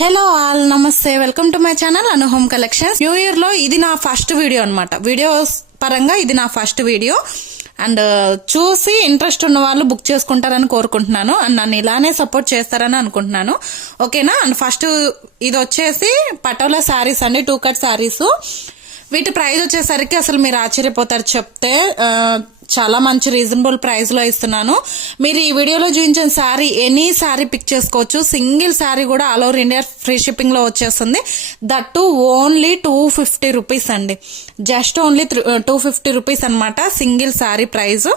Hello all, నమస్తే, welcome to my channel Anu home collections. New year లో ఇది నా ఫస్ట్ వీడియో అనమాట. వీడియోస్ పరంగా ఇది నా ఫస్ట్ వీడియో అండ్ చూసి ఇంట్రెస్ట్ ఉన్న వాళ్ళు బుక్ చేసుకుంటారని కోరుకుంటున్నాను అండ్ నన్ను ఇలానే సపోర్ట్ చేస్తారని అనుకుంటున్నాను. ఓకేనా. అండ్ ఫస్ట్ ఇది వచ్చేసి పటోలా శారీస్ అండి, 2 కట్ శారీస్. వీటి ప్రైస్ వచ్చేసరికి అసలు మీరు ఆశ్చర్యపోతారు చెప్తే. చాలా మంచి రీజనబుల్ ప్రైస్ లో ఇస్తున్నాను. మీరు ఈ వీడియోలో చూపించిన శారీ ఎనీ శారీ పిక్ చేసుకోవచ్చు. సింగిల్ శారీ కూడా all over India free shipping లో వచ్చేస్తుంది. దట్టు ఓన్లీ 250 రూపీస్ అండి. జస్ట్ ఓన్లీ 250 రూపీస్ అనమాట. Single sari price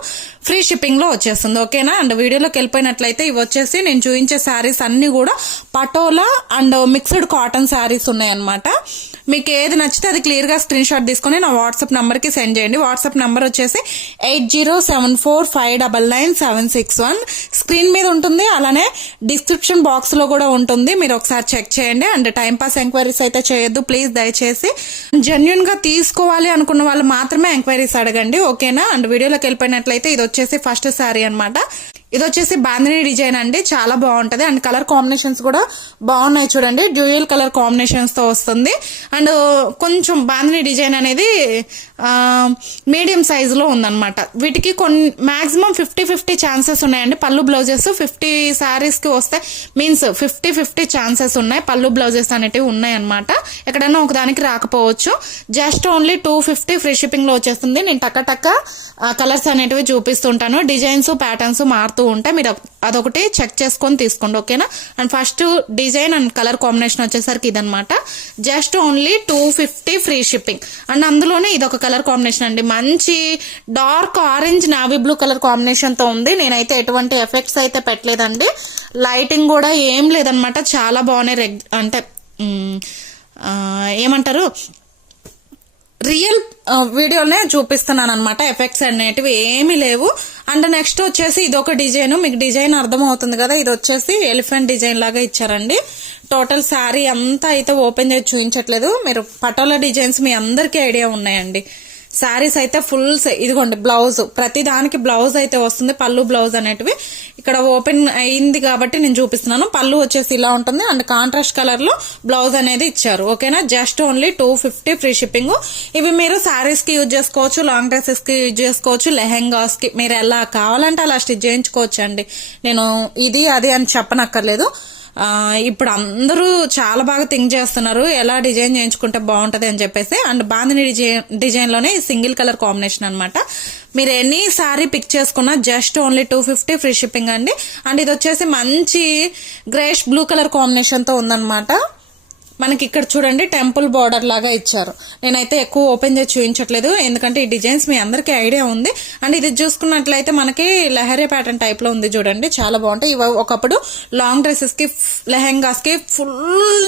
free shipping లో వచ్చేస్తుంది. ఓకేనా. అండ్ వీడియోలోకి వెళ్ళిపోయినట్లయితే ఇవి వచ్చేసి నేను చూపించే శారీస్ అన్ని కూడా patola and mixed cotton saris ఉన్నాయన్నమాట. మీకు ఏది నచ్చితే అది క్లియర్ గా స్క్రీన్ షాట్ తీసుకుని నా వాట్సాప్ నంబర్ కి సెండ్ చేయండి. వాట్సాప్ నంబర్ వచ్చేసి 8074599761. స్క్రీన్ మీద ఉంటుంది, అలానే డిస్క్రిప్షన్ బాక్స్ లో కూడా ఉంటుంది. మీరు ఒకసారి చెక్ చేయండి. అండ్ టైం పాస్ ఎంక్వైరీస్ అయితే చేయొద్దు ప్లీజ్, దయచేసి. జెన్యున్ గా తీసుకోవాలి అనుకున్న వాళ్ళు మాత్రమే ఎంక్వైరీస్ అడగండి. ఓకేనా. అండ్ వీడియోలోకి వెళ్ళిపోయినట్లయితే ఇది వచ్చేసి ఫస్ట్ శారీ అనమాట. ఇది వచ్చేసి బాందిని డిజైన్ అండి, చాలా బాగుంటది. అండ్ కలర్ కాంబినేషన్స్ కూడా బాగున్నాయి చూడండి. డ్యూయల్ కలర్ కాంబినేషన్స్ తో వస్తుంది. అండ్ కొంచెం బాందిని డిజైన్ అనేది మీడియం సైజ్ లో ఉందన్నమాట. వీటికి కొన్ని మాక్సిమం 50-50 ఛాన్సెస్ ఉన్నాయండి. పళ్ళు బ్లౌజెస్ 50 శారీస్ కి వస్తాయి, మీన్స్ 50-50 ఛాన్సెస్ ఉన్నాయి. పళ్ళు బ్లౌజెస్ అనేటివి ఉన్నాయి అనమాట. ఎక్కడైనా ఒకదానికి రాకపోవచ్చు. జస్ట్ ఓన్లీ 250 ఫ్రీ షిప్పింగ్ లో వచ్చేస్తుంది. నేను టక్క కలర్స్ అనేటివి చూపిస్తుంటాను. డిజైన్స్ ప్యాటర్న్స్ మారుతూ ఉంటాయి, మీరు అదొకటి చెక్ చేసుకొని తీసుకోండి. ఓకేనా. And first design and colour combination వచ్చేసరికి ఇదనమాట. Just only 250 free shipping. And అందులోనే ఇదొక కలర్ కాంబినేషన్ అండి, మంచి dark orange navy blue colour combination తో ఉంది. నేనైతే ఎటువంటి ఎఫెక్ట్స్ అయితే పెట్టలేదండి, లైటింగ్ కూడా ఏం లేదనమాట. చాలా బాగున్నాయి. అంటే ఏమంటారు, రియల్ వీడియోనే చూపిస్తున్నాను అనమాట. ఎఫెక్ట్స్ అనేటివి ఏమీ లేవు. అండ్ నెక్స్ట్ వచ్చేసి ఇదొక డిజైన్, మీకు డిజైన్ అర్థం అవుతుంది కదా. ఇది వచ్చేసి ఎలిఫెంట్ డిజైన్ లాగా ఇచ్చారండి. టోటల్ శారీ అంతా అయితే ఓపెన్ చేసి చూపించట్లేదు. మీరు పటోలా డిజైన్స్ మీ అందరికీ ఐడియా ఉన్నాయండి. శారీస్ అయితే ఫుల్ ఇదిగోండి బ్లౌజ్, ప్రతి దానికి బ్లౌజ్ అయితే వస్తుంది. పళ్ళు బ్లౌజ్ అనేటివి ఇక్కడ ఓపెన్ అయింది కాబట్టి నేను చూపిస్తున్నాను. పళ్ళు వచ్చేసి ఇలా ఉంటుంది అండ్ కాంట్రాస్ట్ కలర్ లో బ్లౌజ్ అనేది ఇచ్చారు. ఓకేనా. Just only 250 free shipping. ఇవి మీరు శారీస్ కి యూజ్ చేసుకోవచ్చు, లాంగ్ డ్రెస్సెస్ కి యూజ్ చేసుకోవచ్చు, లెహెంగాస్ కి మీరు ఎలా కావాలంటే అలా స్టిచ్ చేయించుకోవచ్చు అండి. నేను ఇది అది అని చెప్పనక్కర్లేదు. ఇప్పుడు అందరూ చాలా బాగా థింక్ చేస్తున్నారు ఎలా డిజైన్ చేయించుకుంటే బాగుంటది అని చెప్పేసి. అండ్ బాందిని డిజైన్ లోనే సింగిల్ కలర్ కాంబినేషన్ అనమాట. మీరు ఎనీ సారీ పిక్ చేసుకున్నా జస్ట్ ఓన్లీ 250 ఫ్రీ షిప్పింగ్ అండి. అండ్ ఇది వచ్చేసి మంచి గ్రేష్ బ్లూ కలర్ కాంబినేషన్ తో ఉందన్నమాట. మనకి ఇక్కడ చూడండి టెంపుల్ బార్డర్ లాగా ఇచ్చారు. నేనైతే ఎక్కువ ఓపెన్ చేసి చూపించట్లేదు ఎందుకంటే ఈ డిజైన్స్ మీ అందరికీ ఐడియా ఉంది. అండ్ ఇది చూసుకున్నట్లయితే మనకి లెహరియా ప్యాటర్న్ టైప్ లో ఉంది చూడండి, చాలా బాగుంటాయి. ఇవి ఒకప్పుడు లాంగ్ డ్రెస్సెస్ కి లెహెంగాస్ కి ఫుల్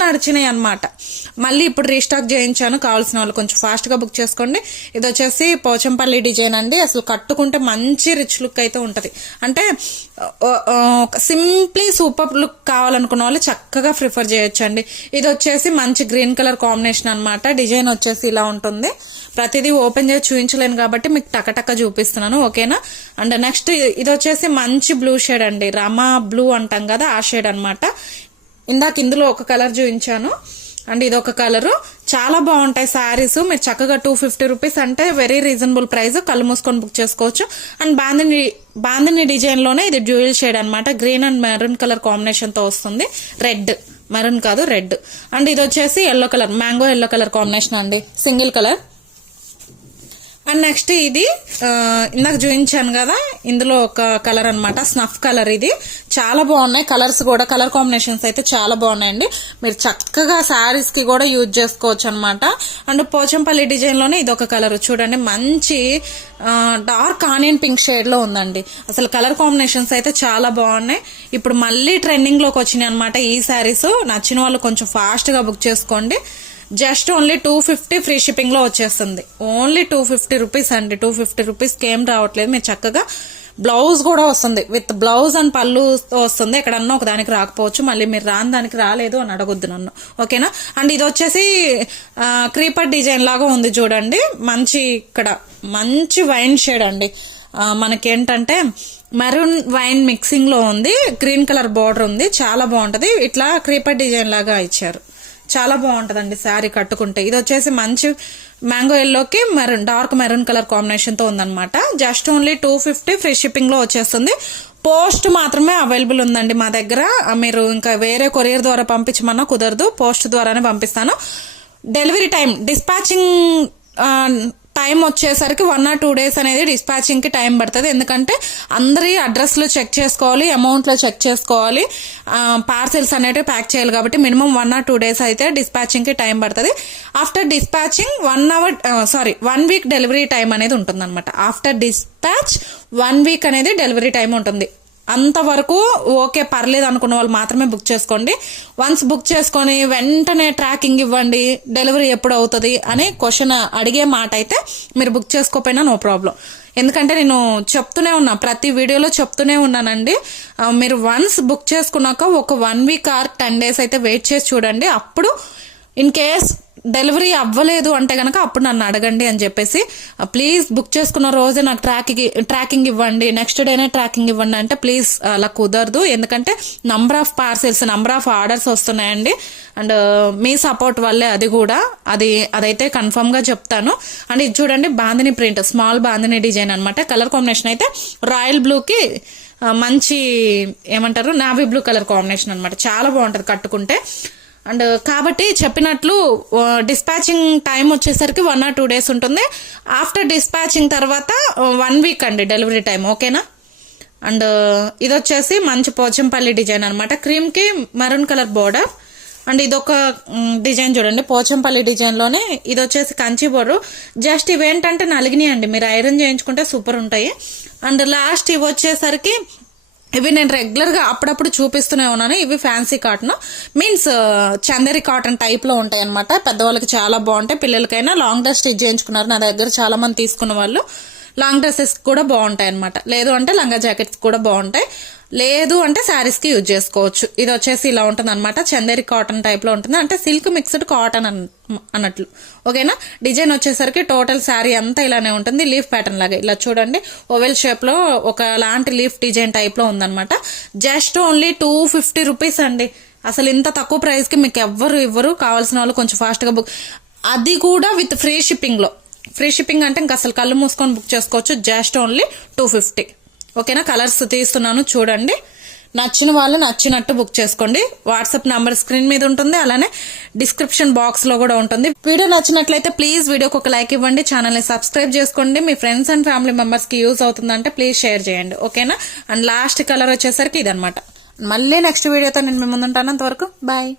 నడిచినాయి అనమాట. మళ్ళీ ఇప్పుడు రీస్టాక్ చేయించాను, కావాల్సిన వాళ్ళు కొంచెం ఫాస్ట్ గా బుక్ చేసుకోండి. ఇది వచ్చేసి పోచంపల్లి డిజైన్ అండి. అసలు కట్టుకుంటే మంచి రిచ్ లుక్ అయితే ఉంటది. అంటే సింప్లీ సూపర్ లుక్ కావాలనుకున్న వాళ్ళు చక్కగా ప్రిఫర్ చేయొచ్చండి. ఇది వచ్చేసి మంచి గ్రీన్ కలర్ కాంబినేషన్ అనమాట. డిజైన్ వచ్చేసి ఇలా ఉంటుంది. ప్రతిదీ ఓపెన్ చేసి చూపించలేను కాబట్టి మీకు టకటక చూపిస్తున్నాను. ఓకేనా. అండ్ నెక్స్ట్ ఇది వచ్చేసి మంచి బ్లూ షేడ్ అండి, రమా బ్లూ అంటాం కదా ఆ షేడ్ అనమాట. ఇందాక ఇందులో ఒక కలర్ చూపించాను అండ్ ఇదొక కలరు. చాలా బాగుంటాయి శారీస్. మీరు చక్కగా 250 రూపీస్ అంటే వెరీ రీజనబుల్ ప్రైస్, కళ్ళు మూసుకొని బుక్ చేసుకోవచ్చు. అండ్ బాందిని డిజైన్ లోనే ఇది డ్యూయల్ షేడ్ అనమాట. Green and maroon colour combination తో వస్తుంది. రెడ్, మెరూన్ కాదు రెడ్. అండ్ ఇది వచ్చేసి yellow colour, mango yellow colour combination అండి, సింగిల్ కలర్. అండ్ నెక్స్ట్ ఇది ఇందాక చూపించాను కదా, ఇందులో ఒక కలర్ అనమాట, స్నఫ్ కలర్. ఇది చాలా బాగున్నాయి కలర్స్ కూడా, కలర్ కాంబినేషన్స్ అయితే చాలా బాగున్నాయండి. మీరు చక్కగా శారీస్ కి కూడా యూజ్ చేసుకోవచ్చు అనమాట. అండ్ పోచంపల్లి డిజైన్ లోనే ఇదొక కలర్ చూడండి, మంచి డార్క్ ఆనియన్ పింక్ షేడ్ లో ఉందండి. అసలు కలర్ కాంబినేషన్స్ అయితే చాలా బాగున్నాయి. ఇప్పుడు మళ్ళీ ట్రెండింగ్ లోకి వచ్చినాయి అనమాట ఈ శారీస్. నచ్చిన వాళ్ళు కొంచెం ఫాస్ట్ గా బుక్ చేసుకోండి. జస్ట్ ఓన్లీ 250 ఫ్రీ షిప్పింగ్ లో వచ్చేస్తుంది. ఓన్లీ 250 రూపీస్ అండి. 250 రూపీస్కి ఏం రావట్లేదు. మీరు చక్కగా బ్లౌజ్ కూడా వస్తుంది, విత్ బ్లౌజ్ అండ్ పళ్ళు వస్తుంది. ఎక్కడన్నా ఒక దానికి రాకపోవచ్చు, మళ్ళీ మీరు రాని దానికి రాలేదు అని అడగొద్దు నన్ను. ఓకేనా. అండ్ ఇది వచ్చేసి క్రీపర్ డిజైన్ లాగా ఉంది చూడండి, మంచి ఇక్కడ మంచి వైన్ షేడ్ అండి. మనకేంటంటే మెరూన్ వైన్ మిక్సింగ్ లో ఉంది, గ్రీన్ కలర్ బార్డర్ ఉంది, చాలా బాగుంటది. ఇట్లా క్రీపర్ డిజైన్ లాగా ఇచ్చారు, చాలా బాగుంటదండి శారీ కట్టుకుంటే. ఇది వచ్చేసి మంచి మ్యాంగో ఎల్లోకి maroon, dark maroon colour combination తో ఉందన్నమాట. జస్ట్ ఓన్లీ 250 ఫ్రీ షిప్పింగ్ లో వచ్చేస్తుంది. పోస్ట్ మాత్రమే అవైలబుల్ ఉందండి మా దగ్గర. మీరు ఇంకా వేరే కొరియర్ ద్వారా పంపించమన్నా కుదరదు, పోస్ట్ ద్వారానే పంపిస్తాను. డెలివరీ టైం, డిస్పాచింగ్ టైం వచ్చేసరికి 1 or 2 days అనేది డిస్పాచింగ్ కి టైం పడుతుంది. ఎందుకంటే అందరి అడ్రస్లు చెక్ చేసుకోవాలి, అమౌంట్ లో చెక్ చేసుకోవాలి, పార్సెల్స్ అనేవి ప్యాక్ చేయాలి కాబట్టి మినిమం 1 or 2 days అయితే డిస్పాచింగ్ కి టైం పడుతుంది. After dispatching 1 week delivery time అనేది ఉంటుంది అనమాట. ఆఫ్టర్ డిస్పాచ్ 1 week అనేది డెలివరీ టైం ఉంటుంది. అంతవరకు ఓకే పర్లేదు అనుకున్న వాళ్ళు మాత్రమే బుక్ చేసుకోండి. వన్స్ బుక్ చేసుకొని వెంటనే ట్రాకింగ్ ఇవ్వండి, డెలివరీ ఎప్పుడు అవుతుంది అని క్వశ్చన్ అడిగే మాట అయితే మీరు బుక్ చేసుకోకపోయినా నో ప్రాబ్లం. ఎందుకంటే నేను చెప్తూనే ఉన్నా, ప్రతి వీడియోలో చెప్తూనే ఉన్నానండి. మీరు వన్స్ బుక్ చేసుకున్నాక ఒక 1 week or 10 days అయితే వెయిట్ చేసి చూడండి. అప్పుడు ఇన్ కేస్ డెలివరీ అవ్వలేదు అంటే గనక అప్పుడు నన్ను అడగండి అని చెప్పేసి. ప్లీజ్ బుక్ చేసుకున్న రోజే నాకు ట్రాకింగ్ ఇవ్వండి, నెక్స్ట్ డేనే ట్రాకింగ్ ఇవ్వండి అంటే ప్లీజ్ అలా కుదరదు. ఎందుకంటే number of parcels, number of orders వస్తున్నాయండి. అండ్ మీ సపోర్ట్ వల్లే అదైతే కన్ఫర్మ్ గా చెప్తాను. అండ్ ఇది చూడండి, bandhani print, small bandhani design అనమాట. కలర్ కాంబినేషన్ అయితే రాయల్ బ్లూకి మంచి ఏమంటారు నావీ బ్లూ కలర్ కాంబినేషన్ అనమాట. చాలా బాగుంటది కట్టుకుంటే. అండ్ కాబట్టి చెప్పినట్లు డిస్పాచింగ్ టైం వచ్చేసరికి 1 or 2 days ఉంటుంది. ఆఫ్టర్ డిస్పాచింగ్ తర్వాత 1 week అండి డెలివరీ టైం, ఓకేనా. అండ్ ఇది వచ్చేసి మంచి పోచంపల్లి డిజైన్ అనమాట. క్రీమ్ కి మెరూన్ కలర్ బోర్డర్. అండ్ ఇదొక డిజైన్ చూడండి, పోచంపల్లి డిజైన్ లోనే. ఇది వచ్చేసి కంచి బోర్డర్. జస్ట్ ఇవేంటంటే నలిగినాయి అండి, మీరు ఐరన్ చేయించుకుంటే సూపర్ ఉంటాయి. అండ్ లాస్ట్ ఇవి వచ్చేసరికి ఇవి నేను రెగ్యులర్ గా అప్పుడప్పుడు చూపిస్తూనే ఉన్నాను. ఇవి fancy cotton, means Chanderi cotton type లో ఉంటాయి అనమాట. పెద్దవాళ్ళకి చాలా బాగుంటాయి, పిల్లలకైనా లాంగ్ డ్రెస్ స్టిచ్ చేయించుకున్నారు నా దగ్గర చాలా మంది తీసుకున్న వాళ్ళు. లాంగ్ డ్రెస్సెస్ కూడా బాగుంటాయి అనమాట. లేదు అంటే లంగా జాకెట్స్ కూడా బాగుంటాయి, లేదు అంటే శారీస్ కి యూజ్ చేసుకోవచ్చు. ఇది వచ్చేసి ఇలా ఉంటుంది అనమాట, చందేరి కాటన్ టైప్ లో ఉంటుంది, అంటే సిల్క్ మిక్స్డ్ కాటన్ అన్నట్లు, ఓకేనా. డిజైన్ వచ్చేసరికి టోటల్ శారీ అంతా ఇలానే ఉంటుంది, లీఫ్ ప్యాటర్న్ లాగా. ఇలా చూడండి, ఓవెల్ షేప్ లో ఒక లాంటి లీఫ్ డిజైన్ టైప్ లో ఉందన్నమాట. జస్ట్ ఓన్లీ 250 రూపీస్ అండి. అసలు ఇంత తక్కువ ప్రైస్ కి మీకు ఎవ్వరు ఇవ్వరు. కావాల్సిన వాళ్ళు కొంచెం ఫాస్ట్ గా బుక్, అది కూడా విత్ ఫ్రీ షిప్పింగ్ లో. ఫ్రీ షిప్పింగ్ అంటే ఇంకా అసలు కళ్ళు మూసుకొని బుక్ చేసుకోవచ్చు. జస్ట్ ఓన్లీ 250, ఓకేనా. కలర్స్ తీస్తున్నాను చూడండి, నచ్చిన వాళ్ళు నచ్చినట్టు బుక్ చేసుకోండి. వాట్సాప్ నంబర్ స్క్రీన్ మీద ఉంటుంది, అలానే డిస్క్రిప్షన్ బాక్స్ లో కూడా ఉంటుంది. వీడియో నచ్చినట్లయితే ప్లీజ్ వీడియోకి ఒక లైక్ ఇవ్వండి, ఛానల్ ని సబ్స్క్రైబ్ చేసుకోండి. మీ ఫ్రెండ్స్ అండ్ ఫ్యామిలీ మెంబర్స్ కి యూజ్ అవుతుందంటే ప్లీజ్ షేర్ చేయండి, ఓకేనా. అండ్ లాస్ట్ కలర్ వచ్చేసరికి ఇదనమాట. మళ్ళీ నెక్స్ట్ వీడియోతో నేను మీ ముందుంటాను. అంతవరకు బాయ్.